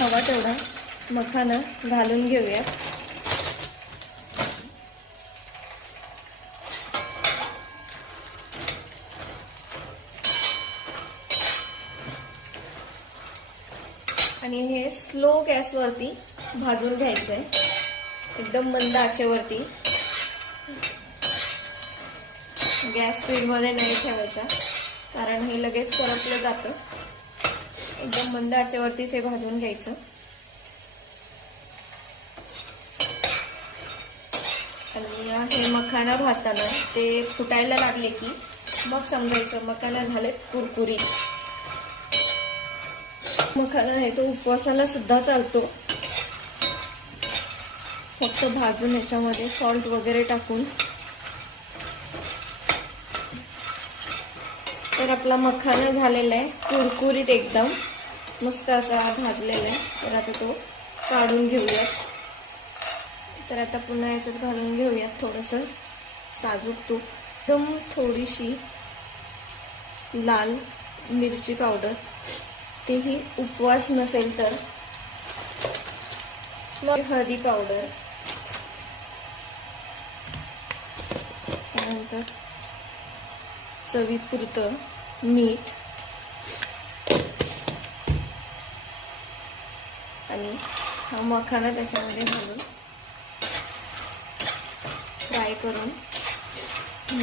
हवा तेवढा मखाना घालून घेऊया. आणि हे स्लो गॅसवरती भाजून घ्यायचं आहे, एकदम मंद आचेवरती. गॅस स्पीडमध्ये नाही ठेवायचा कारण हे लगेच करपलं जातं. एकदम मंद आचेवरतीच हे भाजून घ्यायचं. आणि हे मखाना भाजताना ते फुटायला लागले की मग समजायचं मखाना झाले कुरकुरीत. मखाना आहे तो उपवासाला सुद्धा चालतो. फक्त भाजून याच्यामध्ये सॉल्ट वगैरे टाकून. तर आपला मखाना झालेला आहे कुरकुरीत, एकदम मस्त असा भाजलेला आहे. तर आता तो काढून घेऊयात. तर आता पुन्हा याच्यात घालून घेऊयात थोडंसं साजूक तूप, एकदम थोडीशी लाल मिरची पावडर, तेही उपवास नसेल तर. मग हळदी पावडर, त्यानंतर चवीपुरतं मीठ आणि हा मखाना त्याच्यामध्ये घालून फ्राय करून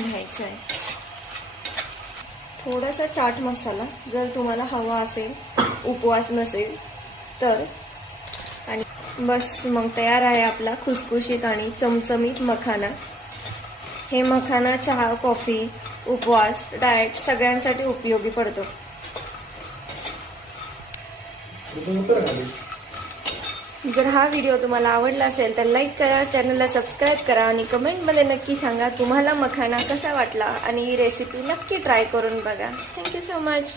घ्यायचा आहे. थोडासा चाट मसाला जर तुम्हाला हवा असेल, उपवास नसेल तर. आणि बस मग तयार आहे आपला खुसखुशीत आणि चमचमीत मखाना. हे मखाना चहा, कॉफी, उपवास, डाएट सगळ्यांसाठी उपयोगी पडतो. जर हा व्हिडिओ तुम्हाला आवडला असेल तर लाईक करा, चॅनलला सबस्क्राईब करा आणि कमेंटमध्ये नक्की सांगा तुम्हाला मखाना कसा वाटला आणि ही रेसिपी नक्की ट्राय करून बघा. Thank you so much.